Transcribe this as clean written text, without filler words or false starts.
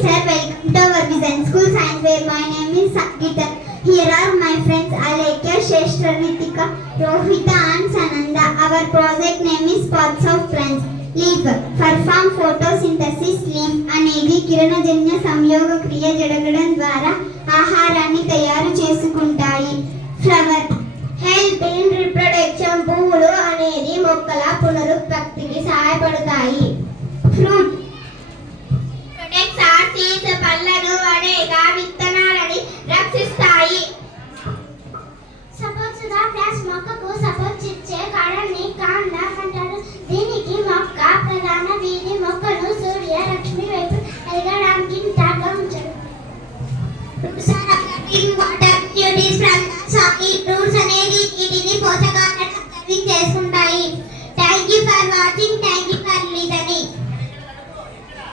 sir, welcome to our Vision School Science Fair. My name is Sakita. Here are my friends Alekya, Sheshtra, Ritika, Rohita and Sananda. Our project name is Pots of Plants. Leaf. Perform photosynthesis. Leaf అనేది కిరణజన్య సంయోగ క్రియ జరగడం ద్వారా ఆహారాన్ని తయారు చేసుకుంటాయి. Flower. Help in reproduction. పువ్వులు అనేది మొక్కల పునరుత్పత్తికి సహాయపడతాయి. Fruit.